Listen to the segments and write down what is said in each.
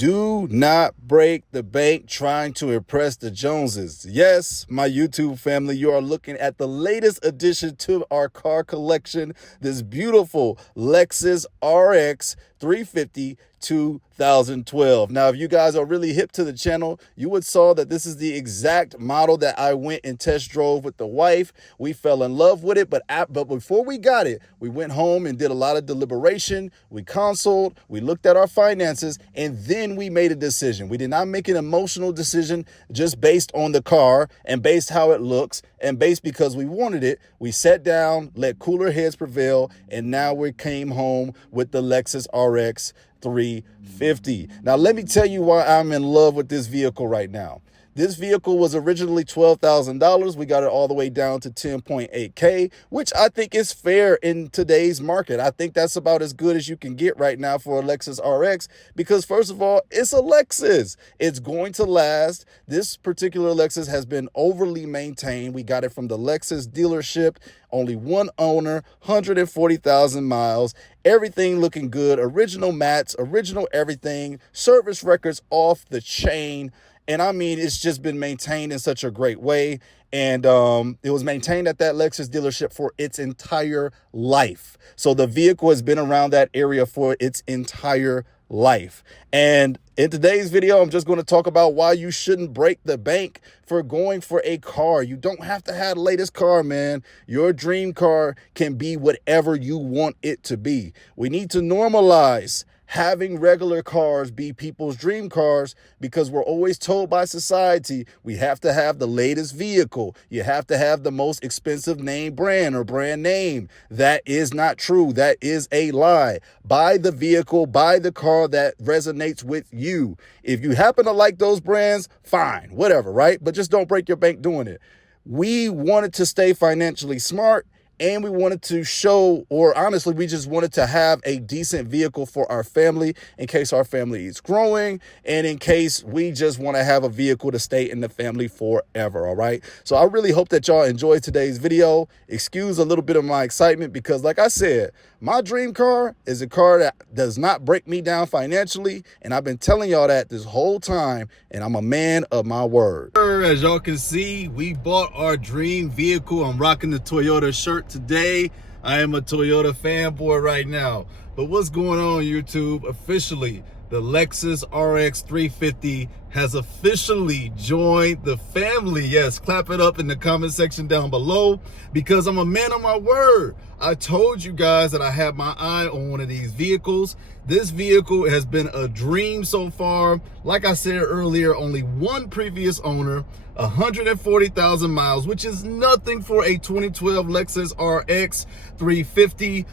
Do not break the bank trying to impress the Joneses. Yes, my YouTube family, you are looking at the latest addition to our car collection, this beautiful Lexus RX 350 2012. Now, if you guys are really hip to the channel, you would saw that this is the exact model that I went and test drove with the wife. We fell in love with it, but before we got it, we went home and did a lot of deliberation. We consulted, we looked at our finances, and then we made a decision. We did not make an emotional decision just based on the car and based how it looks and based because we wanted it. We sat down, let cooler heads prevail, and now we came home with the Lexus RX 350. Now, let me tell you why I'm in love with this vehicle right now. This vehicle was originally $12,000. We got it all the way down to 10.8K, which I think is fair in today's market. I think that's about as good as you can get right now for a Lexus RX because, first of all, it's a Lexus. It's going to last. This particular Lexus has been overly maintained. We got it from the Lexus dealership. Only one owner, 140,000 miles, everything looking good, original mats, original everything, service records off the chain. And I mean, it's just been maintained in such a great way. And it was maintained at that Lexus dealership for its entire life. So the vehicle has been around that area for its entire life. And in today's video, I'm just going to talk about why you shouldn't break the bank for going for a car. You don't have to have the latest car, man. Your dream car can be whatever you want it to be. We need to normalize having regular cars be people's dream cars because we're always told by society we have to have the latest vehicle. You have to have the most expensive name brand or brand name. That is not true. That is a lie. Buy the vehicle, buy the car that resonates with you. If you happen to like those brands, fine, whatever, right? But just don't break your bank doing it. We wanted to stay financially smart. And we wanted to show, or honestly, we just wanted to have a decent vehicle for our family in case our family is growing and in case we just want to have a vehicle to stay in the family forever, all right? So I really hope that y'all enjoyed today's video. Excuse a little bit of my excitement because, like I said, my dream car is a car that does not break me down financially, and I've been telling y'all that this whole time, and I'm a man of my word. As y'all can see, we bought our dream vehicle. I'm rocking the Toyota shirt today. I am a Toyota fanboy right now. But what's going on, YouTube? Officially, the Lexus RX 350 has officially joined the family. Yes, clap it up in the comment section down below because I'm a man of my word. I told you guys that I had my eye on one of these vehicles. This vehicle has been a dream so far. Like I said earlier, only one previous owner, 140,000 miles, which is nothing for a 2012 Lexus RX 350.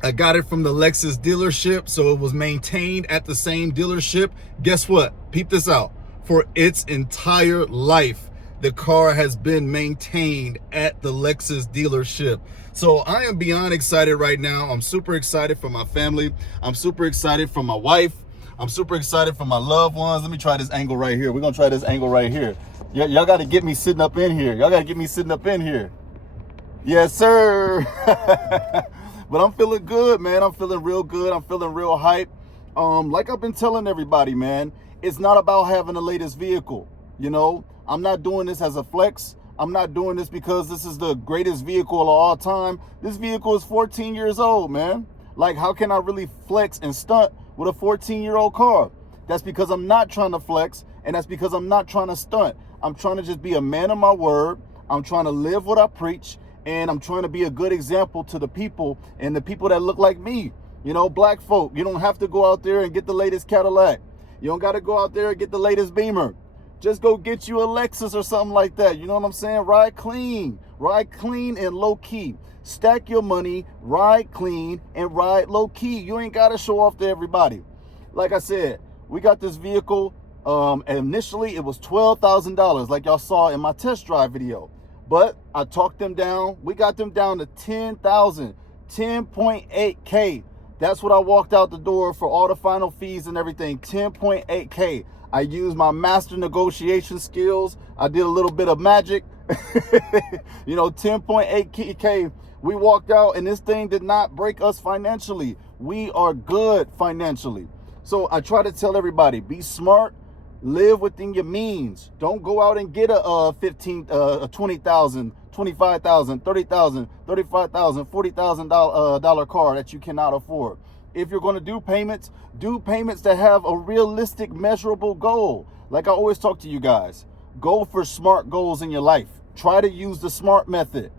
I got it from the Lexus dealership, so it was maintained at the same dealership. Guess what? Peep this out. For its entire life, the car has been maintained at the Lexus dealership. So I am beyond excited right now. I'm super excited for my family. I'm super excited for my wife. I'm super excited for my loved ones. Let me try this angle right here. We're going to try this angle right here. Y'all got to get me sitting up in here. Y'all got to get me sitting up in here. Yes, sir. But I'm feeling good, man. I'm feeling real good. I'm feeling real hype. Like I've been telling everybody, man, it's not about having the latest vehicle. You know, I'm not doing this as a flex. I'm not doing this because this is the greatest vehicle of all time. This vehicle is 14 years old, man. Like, how can I really flex and stunt with a 14-year-old car? That's because I'm not trying to flex, and that's because I'm not trying to stunt. I'm trying to just be a man of my word. I'm trying to live what I preach. And I'm trying to be a good example to the people and the people that look like me. You know, black folk, you don't have to go out there and get the latest Cadillac. You don't got to go out there and get the latest Beamer. Just go get you a Lexus or something like that. You know what I'm saying? Ride clean and low key. Stack your money, ride clean and ride low key. You ain't got to show off to everybody. Like I said, we got this vehicle. Initially, it was $12,000 like y'all saw in my test drive video. But I talked them down. We got them down to 10,000, 10.8K. That's what I walked out the door for all the final fees and everything, 10.8K. I used my master negotiation skills. I did a little bit of magic. You know, 10.8K. We walked out and this thing did not break us financially. We are good financially. So I try to tell everybody, be smart, live within your means. Don't go out and get a 20,000, 25,000, 30,000, 35,000, $40,000 car that you cannot afford. If you're going to do payments that have a realistic, measurable goal. Like I always talk to you guys, go for smart goals in your life. Try to use the SMART method.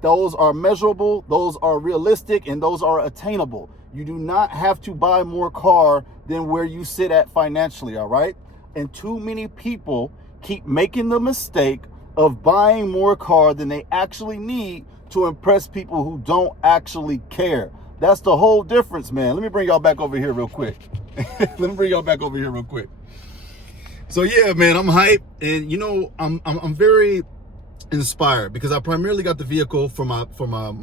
Those are measurable, those are realistic, and those are attainable. You do not have to buy more car than where you sit at financially, all right? And too many people keep making the mistake of buying more car than they actually need to impress people who don't actually care. That's the whole difference, man. Let me bring y'all back over here real quick. So yeah, man, I'm hyped, and you know, I'm very inspired because I primarily got the vehicle for my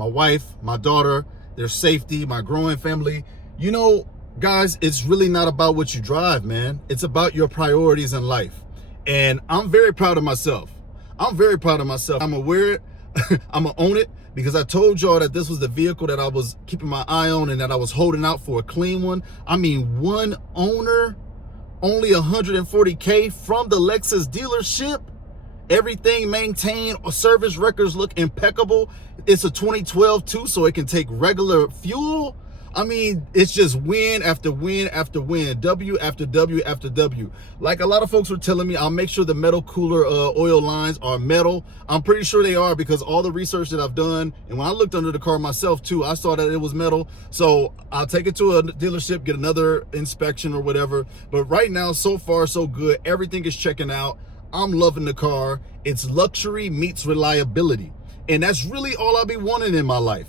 wife, my daughter, their safety, my growing family. You know, guys, it's really not about what you drive, man. It's about your priorities in life. And I'm very proud of myself. I'm gonna wear it. I'm gonna own it, because I told y'all that this was the vehicle that I was keeping my eye on and that I was holding out for a clean one. I mean, one owner, only 140K from the Lexus dealership. Everything maintained, service records look impeccable. It's a 2012 too, so it can take regular fuel. I mean, it's just win after win after win, W after W after W. Like a lot of folks were telling me, I'll make sure the metal cooler oil lines are metal. I'm pretty sure they are, because all the research that I've done, and when I looked under the car myself too, I saw that it was metal. So I'll take it to a dealership, get another inspection or whatever. But right now, so far, so good. Everything is checking out. I'm loving the car. It's luxury meets reliability. And that's really all I be wanting in my life.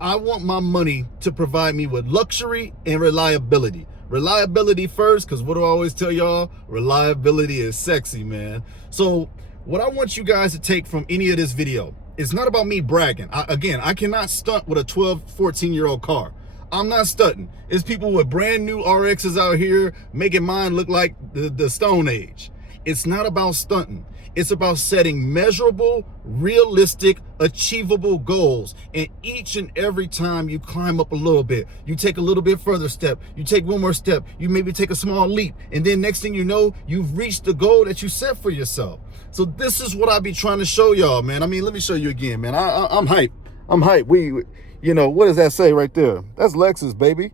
I want my money to provide me with luxury and reliability. Reliability first, because what do I always tell y'all? Reliability is sexy, man. So what I want you guys to take from any of this video, it's not about me bragging. I cannot stunt with a 12, 14-year-old car. I'm not stunting. It's people with brand new RXs out here making mine look like the Stone Age. It's not about stunting. It's about setting measurable, realistic, achievable goals. And each and every time you climb up a little bit, you take a little bit further step, you take one more step, you maybe take a small leap, and then next thing you know, you've reached the goal that you set for yourself. So this is what I be trying to show y'all, man. I mean, let me show you again, man. I'm hyped. I'm hyped. We, you know, what does that say right there? That's Lexus, baby.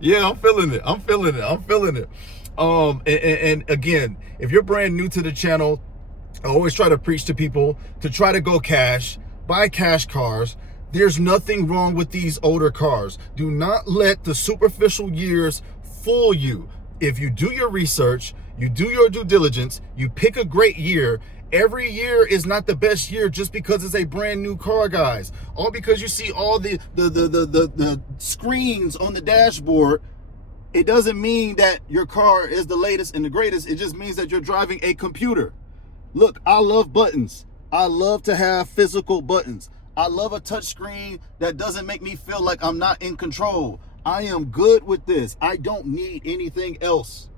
Yeah, I'm feeling it. And again, if you're brand new to the channel, I always try to preach to people to try to go cash, buy cash cars. There's nothing wrong with these older cars. Do not let the superficial years fool you. If you do your research, you do your due diligence, you pick a great year. Every year is not the best year just because it's a brand new car, guys. All because you see all the screens on the dashboard, it doesn't mean that your car is the latest and the greatest. It just means that you're driving a computer. Look, I love buttons. I love to have physical buttons. I love a touch screen that doesn't make me feel like I'm not in control. I am good with this. I don't need anything else.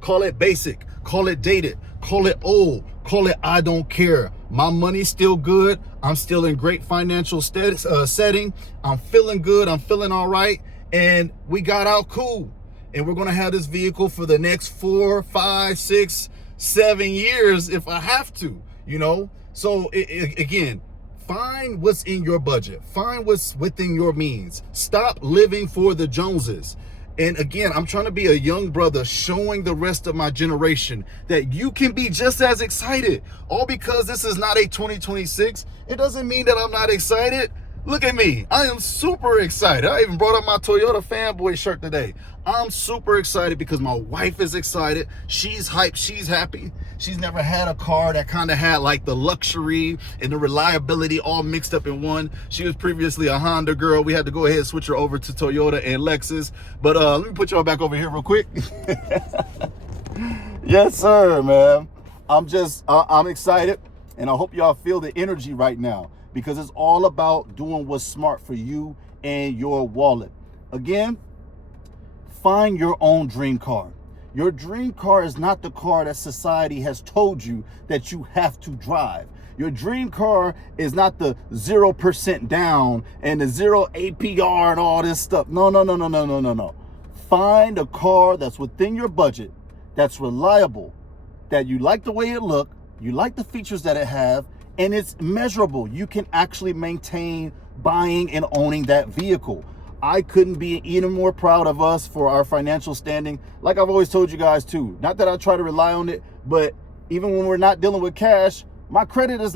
Call it basic, call it dated, call it old, call it I don't care. My money's still good. I'm still in great financial setting. I'm feeling good. I'm feeling all right. And we got out cool. And we're going to have this vehicle for the next 4, 5, 6, 7 years if I have to, you know? So again, find what's in your budget. Find what's within your means. Stop living for the Joneses. And again, I'm trying to be a young brother showing the rest of my generation that you can be just as excited. All because this is not a 2026, it doesn't mean that I'm not excited. Look at me. I am super excited. I even brought up my Toyota fanboy shirt today. I'm super excited because my wife is excited. She's hyped. She's happy. She's never had a car that kind of had like the luxury and the reliability all mixed up in one. She was previously a Honda girl. We had to go ahead and switch her over to Toyota and Lexus. But let me put y'all back over here real quick. Yes, sir, man. I'm excited, and I hope y'all feel the energy right now, because it's all about doing what's smart for you and your wallet. Again, find your own dream car. Your dream car is not the car that society has told you that you have to drive. Your dream car is not the 0% down and the 0 APR and all this stuff. No, no, no, no, no, no, no, no. Find a car that's within your budget, that's reliable, that you like the way it look, you like the features that it have, and it's measurable. You can actually maintain buying and owning that vehicle. I couldn't be even more proud of us for our financial standing. Like I've always told you guys too, not that I try to rely on it, but even when we're not dealing with cash, my credit is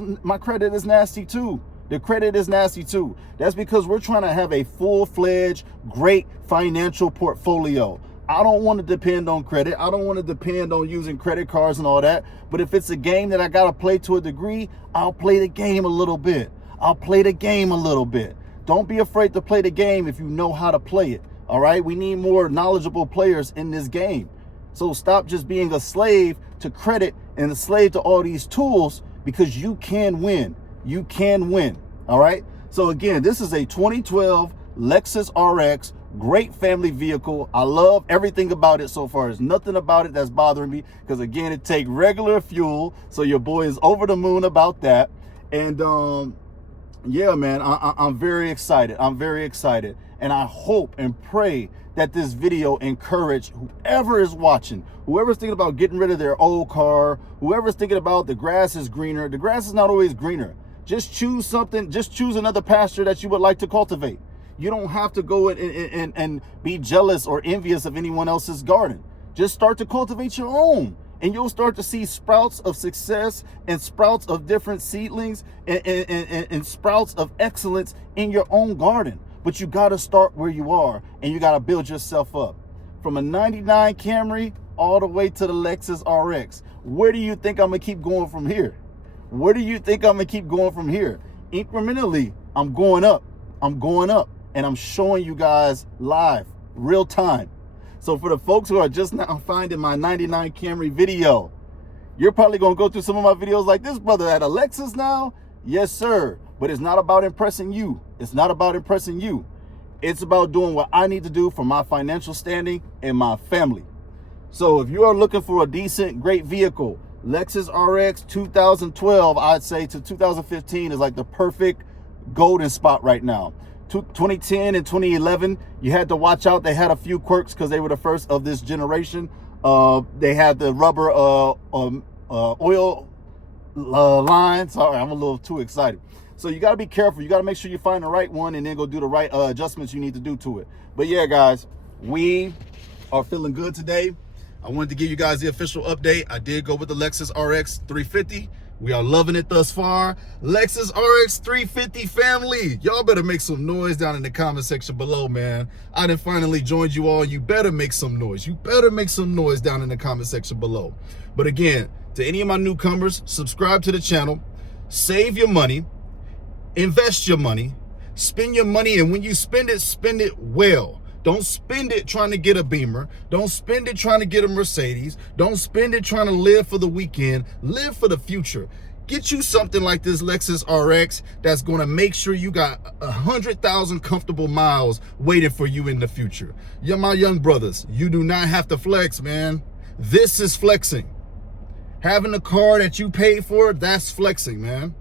nasty too. The credit is nasty too. That's because we're trying to have a full-fledged, great financial portfolio. I don't want to depend on credit. I don't want to depend on using credit cards and all that. But if it's a game that I got to play to a degree, I'll play the game a little bit. I'll play the game a little bit. Don't be afraid to play the game if you know how to play it. All right? We need more knowledgeable players in this game. So stop just being a slave to credit and a slave to all these tools, because you can win. You can win. All right? So again, this is a 2012 Lexus RX. Great family vehicle. I love everything about it so far. There's nothing about it that's bothering me, because again, it takes regular fuel. So your boy is over the moon about that. And yeah, man, I'm very excited. I'm very excited. And I hope and pray that this video encourage whoever is watching, whoever's thinking about getting rid of their old car, whoever's thinking about the grass is greener. The grass is not always greener. Just choose something. Just choose another pasture that you would like to cultivate. You don't have to go and be jealous or envious of anyone else's garden. Just start to cultivate your own, and you'll start to see sprouts of success and sprouts of different seedlings and sprouts of excellence in your own garden. But you got to start where you are, and you got to build yourself up. From a 99 Camry all the way to the Lexus RX. Where do you think I'm going to keep going from here? Where do you think I'm going to keep going from here? Incrementally, I'm going up. I'm going up. And I'm showing you guys live, real time. So for the folks who are just now finding my 99 Camry video, you're probably going to go through some of my videos like this brother at a Lexus now. Yes, sir. But it's not about impressing you. It's not about impressing you. It's about doing what I need to do for my financial standing and my family. So if you are looking for a decent, great vehicle, Lexus RX 2012, I'd say, to 2015 is like the perfect golden spot right now. 2010 and 2011, you had to watch out. They had a few quirks because they were the first of this generation. They had the rubber oil line. Sorry, I'm a little too excited. So you got to be careful. You got to make sure you find the right one and then go do the right adjustments you need to do to it. But yeah, guys, we are feeling good today. I wanted to give you guys the official update. I did go with the Lexus RX 350. We are loving it thus far. Lexus RX 350 family. Y'all better make some noise down in the comment section below, man. I done finally joined you all. You better make some noise. You better make some noise down in the comment section below. But again, to any of my newcomers, subscribe to the channel. Save your money. Invest your money. Spend your money. And when you spend it well. Don't spend it trying to get a Beamer. Don't spend it trying to get a Mercedes. Don't spend it trying to live for the weekend. Live for the future. Get you something like this Lexus RX that's going to make sure you got 100,000 comfortable miles waiting for you in the future. You're my young brothers. You do not have to flex, man. This is flexing. Having a car that you paid for, that's flexing, man.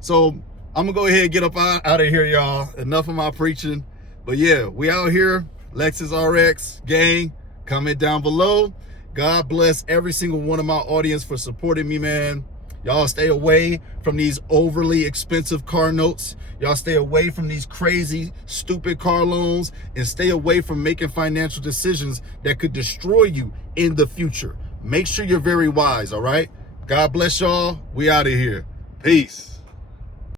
So I'm going to go ahead and get up out of here, y'all. Enough of my preaching. But yeah, we out here. Lexus RX gang, comment down below. God bless every single one of my audience for supporting me, man. Y'all stay away from these overly expensive car notes. Y'all stay away from these crazy, stupid car loans, and stay away from making financial decisions that could destroy you in the future. Make sure you're very wise, all right? God bless y'all. We out of here. Peace.